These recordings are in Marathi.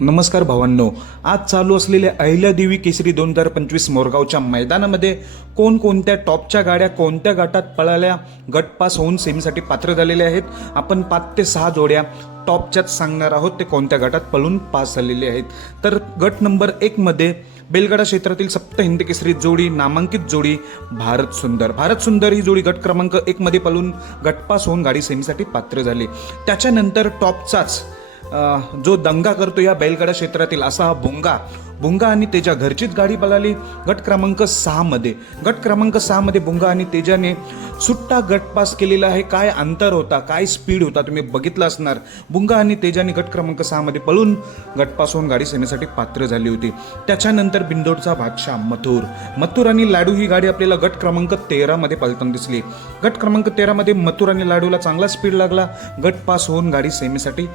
नमस्कार भावांनो. आज चालू असलेल्या अहिल्यादेवी केसरी दोन हजार पंचवीस मोरगावच्या मैदानामध्ये कोणकोणत्या टॉपच्या गाड्या कोणत्या गटात पळाल्या गटपास होऊन सेमीसाठी पात्र झालेल्या आहेत. आपण पाच ते सहा जोड्या टॉपच्याच सांगणार आहोत ते कोणत्या गटात पळून पास झालेले आहेत. तर गट नंबर एकमध्ये बेलगडा क्षेत्रातील सप्त हिंद केसरी जोडी नामांकित जोडी भारत सुंदर. भारत सुंदर ही जोडी गट क्रमांक एकमध्ये पळून गटपास होऊन गाडी सेमीसाठी पात्र झाली. त्याच्यानंतर टॉपचाच जो दंगा करतो या बैलगाडा क्षेत्रातील असा हा भुंगा भुंगा आणि तेजा घरचीच गाडी पळाली. गट क्रमांक सहामध्ये गट क्रमांक सहामध्ये भुंगा आणि तेजाने सुट्टा गटपास केलेला आहे. काय अंतर होता काय स्पीड होता तुम्ही बघितलं असणार. भुंगा आणि तेजाने गट क्रमांक सहामध्ये पळून गटपास होऊन गाडी सेनेसाठी पात्र झाली होती. त्याच्यानंतर बिंदोडचा बादशाह मथुर मथुर आणि लाडू ही गाडी आपल्याला गट क्रमांक तेरामध्ये पळताना दिसली. गट क्रमांक तेरामध्ये मथुर आणि लाडूला चांगला स्पीड लागला. गट पास होऊन गाडी सेमीसाठी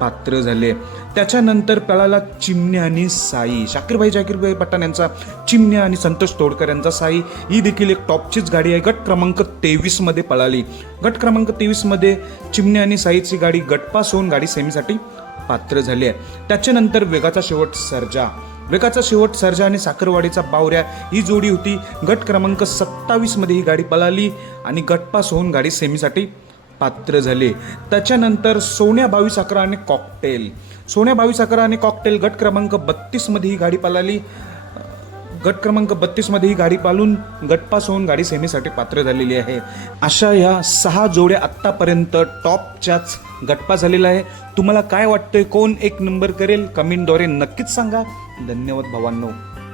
पात्र झाले. त्याच्यानंतर पळाला चिमण्या आणि साई. शाकीरभाई जाकीरभाई पठाण यांचा चिमण्या आणि संतोष तोडकर यांचा साई. ही देखील एक टॉपचीच गाडी आहे. गट क्रमांक तेवीसमध्ये पळाली. गट क्रमांक तेवीसमध्ये चिमण्या आणि साईची गाडी गटपास होऊन गाडी सेमीसाठी पात्र झाली आहे. त्याच्यानंतर वेगाचा शेवट सर्जा. वेगाचा शेवट सर्जा आणि साखरवाडीचा बावऱ्या. ही जोडी होती गट क्रमांक सत्तावीसमध्ये ही गाडी पळाली आणि गटपास होऊन गाडी सेमीसाठी पात्र झाले. त्याच्यानंतर सोन्या बावीस अकरा आणि कॉकटेल सोन्या बावीस अकरा आणि कॉकटेल गट क्रमांक बत्तीसमध्ये ही गाडी पालाली. गट क्रमांक बत्तीसमध्ये ही गाडी पालून गटपास होऊन गाडी सेमीसाठी पात्र झालेली आहे. अशा ह्या सहा जोड्या आत्तापर्यंत टॉपच्याच गटपा झालेला आहे. तुम्हाला काय वाटतंय कोण एक नंबर करेल? कमेंटद्वारे नक्कीच सांगा. धन्यवाद भावांनो.